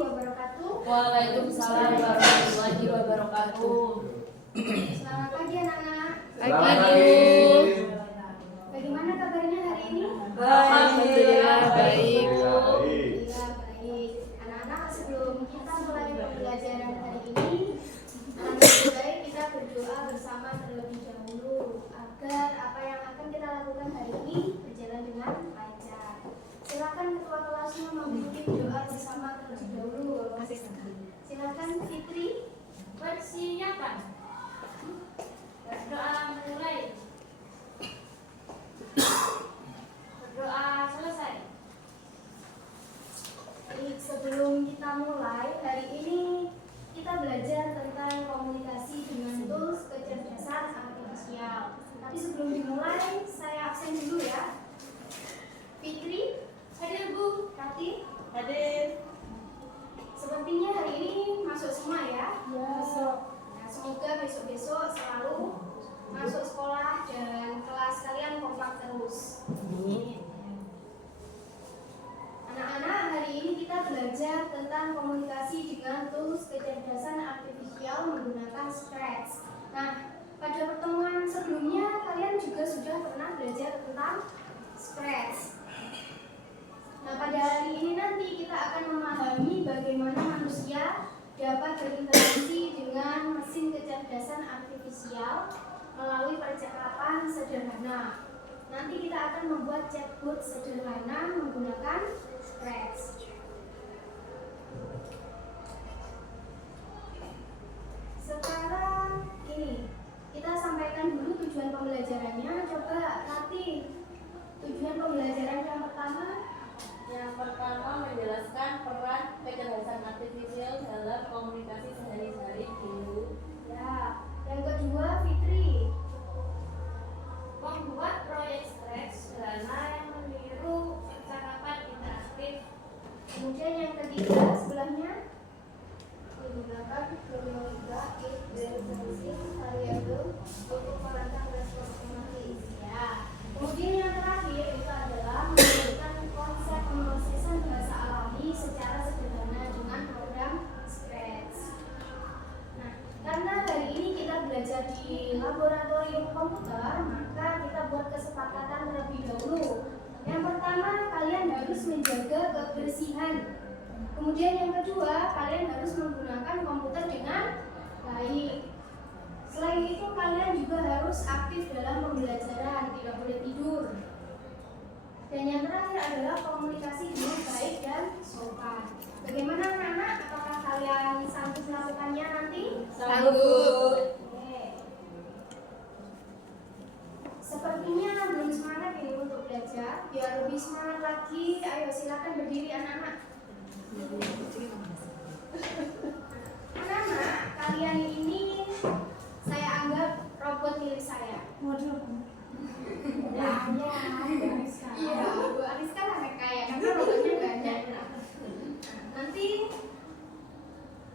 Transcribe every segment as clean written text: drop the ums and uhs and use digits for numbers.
wabarakatuh. Waalaikumsalam warahmatullahi wabarakatuh. Selamat pagi anak-anak. Pagi. Bagaimana kabarnya hari ini? Alhamdulillah baik. Alhamdulillah baik. Anak-anak, sebelum kita mulai pembelajaran hari ini, lebih baik kita berdoa bersama terlebih dahulu agar apa yang akan kita lakukan hari ini berjalan dengan lancar. Silakan ketua kelasnya memimpin doa bersama terlebih dahulu. Silakan Fitri. Persiapan. Berdoa mulai. Berdoa selesai. Baik, sebelum kita mulai, hari ini kita belajar tentang komunikasi dengan tools kecerdasan artifisial. Tapi sebelum dimulai, saya absen dulu ya. Fitri, hadir Bu. Rati, Hadir. sepertinya hari ini masuk semua ya? Masuk. Nah, semoga besok-besok selalu masuk sekolah dan kelas kalian kompak terus. Anak-anak, hari ini kita belajar tentang komunikasi dengan tools kecerdasan artifisial menggunakan Scratch. Nah, pada pertemuan sebelumnya kalian juga sudah pernah belajar tentang Scratch. Nah, pada hari ini nanti kita akan memahami bagaimana manusia dapat berinteraksi dengan mesin kecerdasan artifisial melalui percakapan sederhana. Nanti kita akan membuat chatbot sederhana menggunakan Scratch. Sekarang ini kita sampaikan dulu tujuan pembelajarannya. Coba Rati, tujuan pembelajaran yang pertama. Yang pertama menjelaskan peran kecerdasan artifisial dalam komunikasi sehari-hari dulu. Ya, yang kedua Fitri. Membuat proyek Scratch sederhana yang meniru percakapan interaktif. Kemudian yang ketiga sebelahnya menggunakan kronologi if then variable untuk merancang respons otomatis. Ya. Kemudian yang terakhir itu adalah menggunakan konsep pemrosesan bahasa alami secara sederhana dengan program Scratch. Nah, karena hari ini kita belajar di laboratorium komputer, maka kita buat kesepakatan terlebih dahulu. Yang pertama, kalian harus menjaga kebersihan. Kemudian yang kedua, kalian harus menggunakan komputer dengan baik. Selain itu, kalian juga harus aktif dalam pembelajaran, tidak boleh tidur. Dan yang terakhir adalah komunikasi dengan baik dan sopan. Bagaimana anak-anak? Apakah kalian sanggup melakukannya nanti? Sanggup. Oke. Sepertinya belum semangat ini untuk belajar. Biar lebih semangat lagi, ayo silakan berdiri anak-anak. Anak-anak, kalian ini saya anggap robot milik saya. Waduh. Iya, Bu Ariska anak kaya karena robotnya banyak. Nanti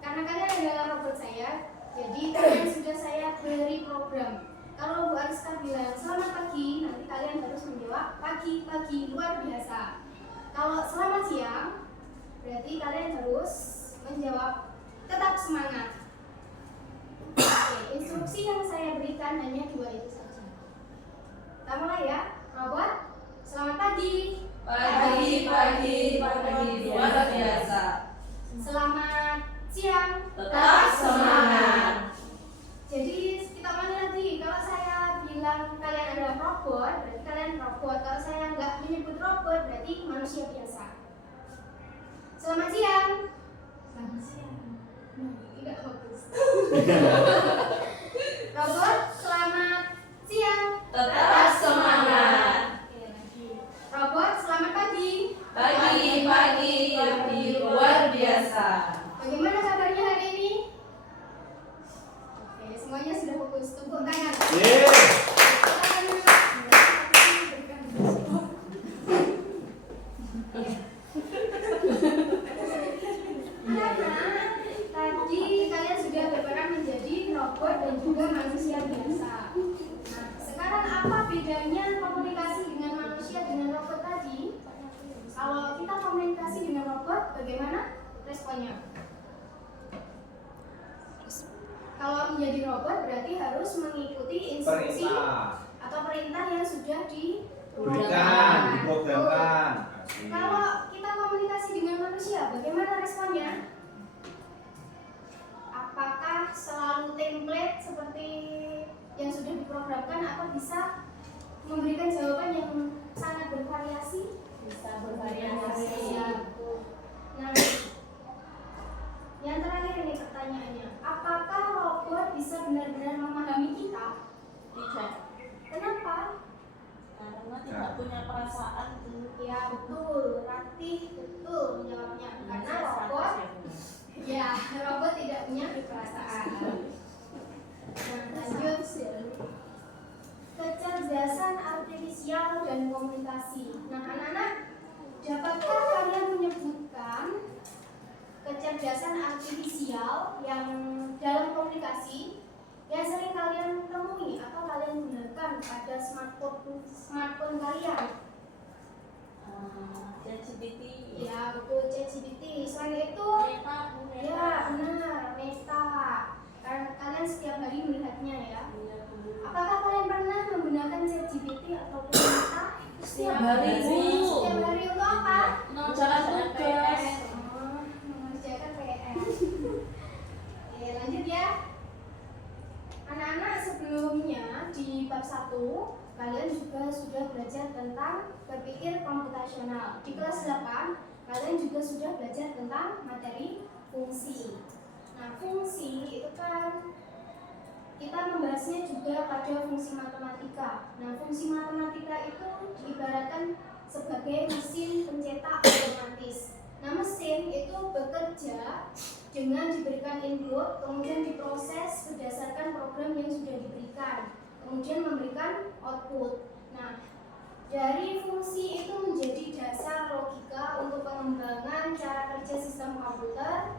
karena kalian adalah robot saya, jadi kalian sudah saya beri program. Kalau Bu Ariska bilang selamat pagi, nanti kalian harus menjawab pagi luar biasa. Kalau selamat siang, berarti kalian harus menjawab tetap semangat. Oke, instruksi yang saya berikan hanya 2 itu saja. Kita mulai ya, robot. Selamat pagi. Pagi luar biasa. Selamat siang. Tetap semangat. Jadi kita ulangi lagi. Kalau saya bilang kalian adalah robot, berarti kalian robot. Kalau saya nggak menyebut robot, berarti manusia biasa. Selamat siang. Selamat siang. Tidak bagus. Robot, selamat siang. Tetap semangat. Oke, lagi. Robot, selamat pagi. Pagi luar biasa. Bagaimana kabarnya hari ini? Oke, semuanya sudah fokus. Tepuk tangan. Anak-anak, tadi kalian sudah berperan menjadi robot dan juga manusia biasa. Nah, sekarang apa bedanya komunikasi dengan manusia dengan robot tadi? Kalau kita komunikasi dengan robot, bagaimana? responnya? Kalau menjadi robot berarti harus mengikuti instruksi atau perintah yang sudah Berikan, diprogramkan. Kalau kita komunikasi dengan manusia, bagaimana responnya? Apakah selalu template seperti yang sudah diprogramkan atau bisa memberikan jawaban yang sangat bervariasi? Bisa bervariasi. Nah, yang terakhir ini pertanyaannya, apakah robot bisa benar-benar memahami kita? Tidak. Kenapa? Karena tidak punya perasaan. Ya betul, Ratih betul menjawabnya. Karena robot, ya robot tidak punya perasaan. Nah, lanjut. Kecerdasan artifisial dan komunikasi. Nah, anak-anak, dapatkah kalian menyebutkan kecerdasan artifisial yang dalam komunikasi yang sering kalian temui atau kalian gunakan pada smartphone kalian? ChatGPT. Ya betul, ChatGPT. Selain itu, ya benar, Meta. Kalian setiap hari melihatnya ya. Apakah kalian pernah menggunakan ChatGPT ataupun Meta? Setiap hari. Setiap hari untuk apa? Menjalankan tugas. Mengerjakan PR. Oke, lanjut ya. Anak-anak, sebelumnya di bab 1 kalian juga sudah belajar tentang berpikir komputasional. Di kelas 8 kalian juga sudah belajar tentang materi fungsi. Nah, fungsi itu kan kita membahasnya juga pada fungsi matematika. Nah, fungsi matematika itu diibaratkan sebagai mesin pencetak otomatis. Nah, mesin itu bekerja dengan diberikan input, kemudian diproses berdasarkan program yang sudah diberikan, kemudian memberikan output. Nah, dari fungsi itu menjadi dasar logika untuk pengembangan cara kerja sistem komputer,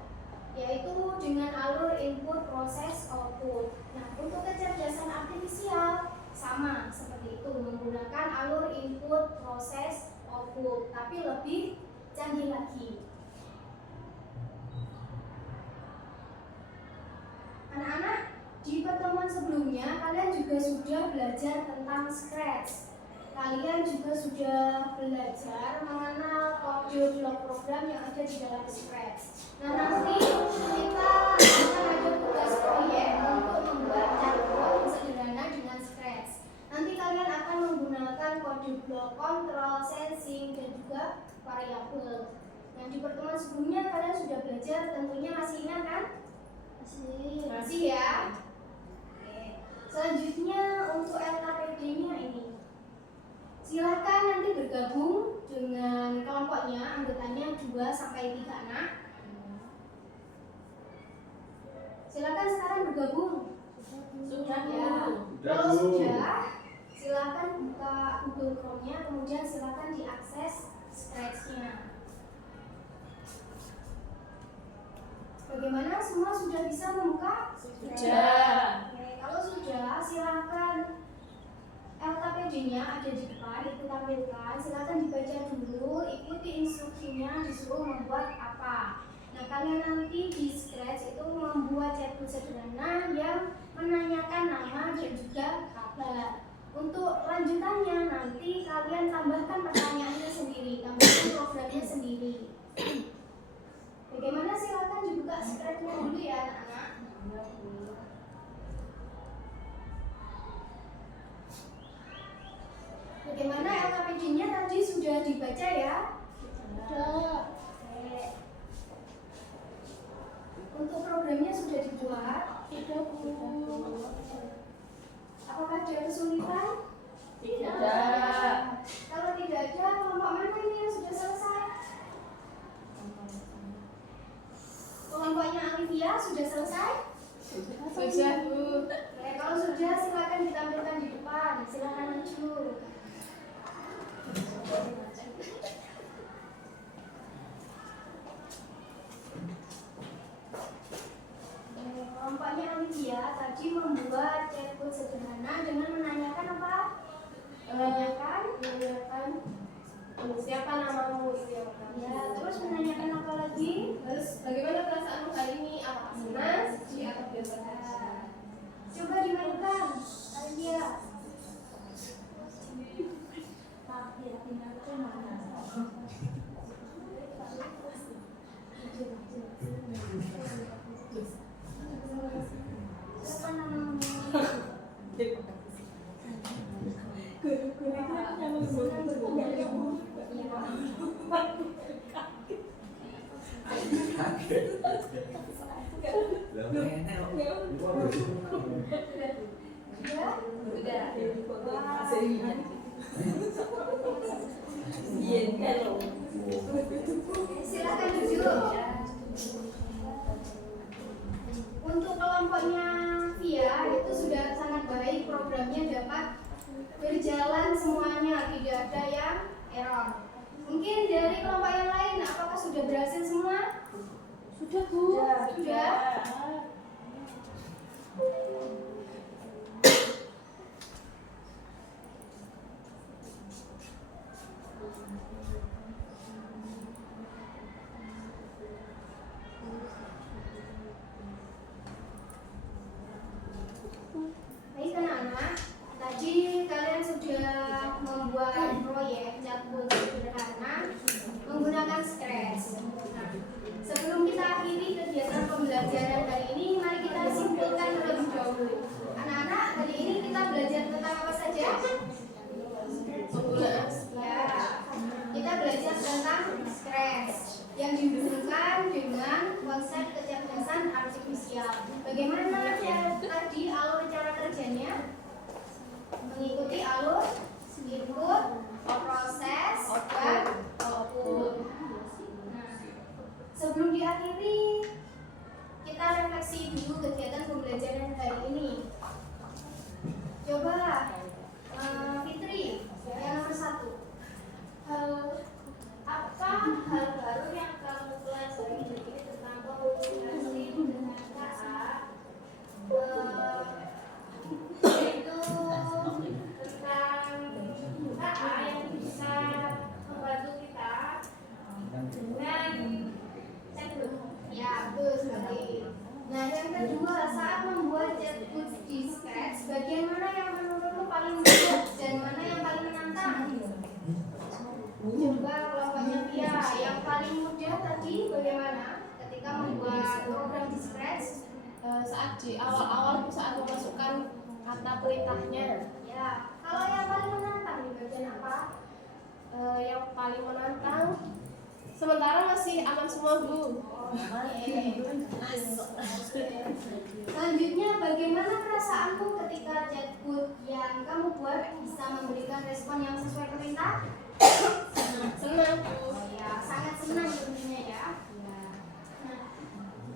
yaitu dengan alur input, proses, output. Nah, untuk kecerdasan artifisial sama seperti itu, menggunakan alur input, proses, output, tapi lebih canggih lagi. Anak-anak, di pertemuan sebelumnya kalian juga sudah belajar tentang Scratch. Kalian juga sudah belajar mengenal kode blok program yang ada di dalam Scratch. Nah, nanti kita akan ada tugas proyek untuk membuat chatbot sederhana dengan Scratch. Nanti kalian akan menggunakan kode blok kontrol, sensing, dan juga variabel. Nah, di pertemuan sebelumnya kalian sudah belajar, tentunya masih ingat kan? Masih ya. Oke. Selanjutnya untuk LKPD-nya ini, silakan nanti bergabung dengan kelompoknya, anggotanya 2 sampai 3 anak. Silakan sekarang bergabung. Sudah Ya. Kalau sudah, silakan buka Google Chrome-nya, kemudian silakan diakses Scratch-nya. Bagaimana, semua sudah bisa membuka? Sudah. Oke, kalau sudah, silakan LKPD-nya ada di depan, itu tampilkan. Silakan dibaca dulu, ikuti instruksinya, disuruh membuat apa. Nah, kalian nanti di Scratch itu membuat chatbot sederhana yang menanyakan nama dan juga kabar. Untuk lanjutannya nanti kalian tambahkan pertanyaannya sendiri, tambahkan programnya sendiri. Bagaimana, silakan dibuka Scratch-nya dulu ya anak-anak. Bagaimana, LKPD-nya tadi sudah dibaca ya? Sudah. Oke. Untuk programnya sudah dibuat? Sudah, Bu. Apakah ada kesulitan? Tidak. Kalau tidak ada, kelompok mana ini yang sudah selesai? Kelompoknya Alivia sudah selesai? Sudah, Bu. Oke, kalau sudah silakan ditampilkan di depan. Silakan maju. Kelompoknya Alivia tadi membuat chatbot sederhana dengan menanyakan apa? Menanyakan Siapa namanya? Silakan duduk. Untuk kelompoknya Via itu sudah sangat baik, programnya dapat berjalan semuanya, tidak ada yang error. Mungkin dari kelompok yang lain, apakah sudah berhasil semua? Sudah, Bu. Sudah. Baik anak-anak, tadi kalian sudah membuat proyek chatbot sederhana menggunakan Scratch. Nah, sebelum kita akhiri kegiatan pembelajaran hari ini, mari kita simpulkan terlebih dahulu. Anak-anak, hari ini kita belajar tentang apa saja? Ya, kita belajar tentang Scratch yang dihubungkan dengan konsep kecerdasan artifisial. Bagaimana tadi alur cara kerjanya? Mengikuti alur input, proses, dan output. Nah, sebelum diakhiri, kita refleksi dulu kegiatan pembelajaran hari ini. Coba Fitri, yang nomor 1. Apa hal baru yang kamu pelajari tentang komunikasi dengan KA? Yaitu tentang KA yang bisa membantu kita dengan chatbot. Ya, betul sekali. Nah, yang kedua, saat membuat chatbot di Scratch, bagian mana yang menurutmu paling mudah dan mana yang paling menantang? Coba kelompoknya Pia, yang paling mudah tadi bagaimana ketika membuat program di Scratch? Saat di awal-awal saat memasukkan kata perintahnya. Ya, kalau yang paling menantang di bagian apa? Yang paling menantang sementara masih aman semua, Bu. Selanjutnya, bagaimana perasaanmu ketika chatbot yang kamu buat bisa memberikan respon yang sesuai perintah? Senang, Bu. Ya, sangat senang tentunya ya. Nah,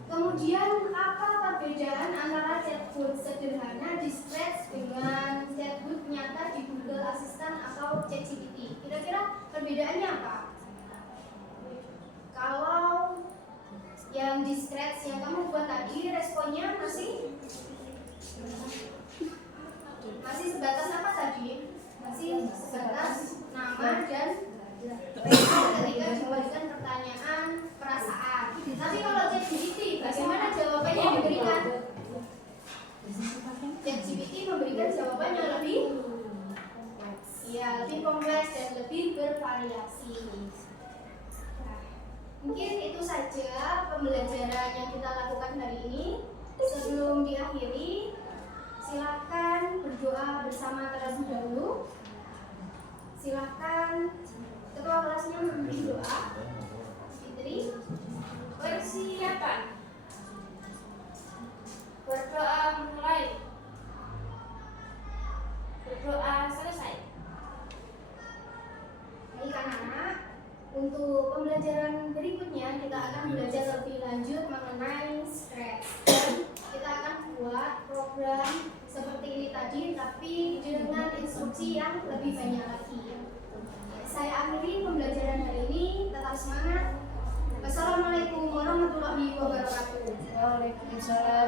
kemudian apa perbedaan antara chatbot sederhana di Scratch dengan chatbot nyata di Google Assistant atau ChatGPT? Kira-kira perbedaannya apa? Kalau yang di Scratch yang kamu buat tadi responnya masih sebatas apa tadi? Masih sebatas nama dan respon ketika diberikan pertanyaan perasaan. Tapi kalau ChatGPT, bagaimana jawabannya yang diberikan? ChatGPT memberikan jawaban yang lebih kompleks dan lebih bervariasi. Nah, mungkin itu saja pembelajaran yang kita lakukan hari ini. Sebelum diakhiri, silakan berdoa bersama terlebih dahulu. Silakan ketua kelasnya memimpin doa. Fitri, Persiapan. Berdoa mulai. Berdoa selesai. baik anak-anak, untuk pembelajaran berikutnya kita akan belajar lebih lanjut mengenai Scratch. Dan kita akan buat program seperti ini tadi, tapi dengan instruksi yang lebih banyak lagi. Saya akhiri pembelajaran hari ini. Tetap semangat. Wassalamualaikum warahmatullahi wabarakatuh. Waalaikumsalam.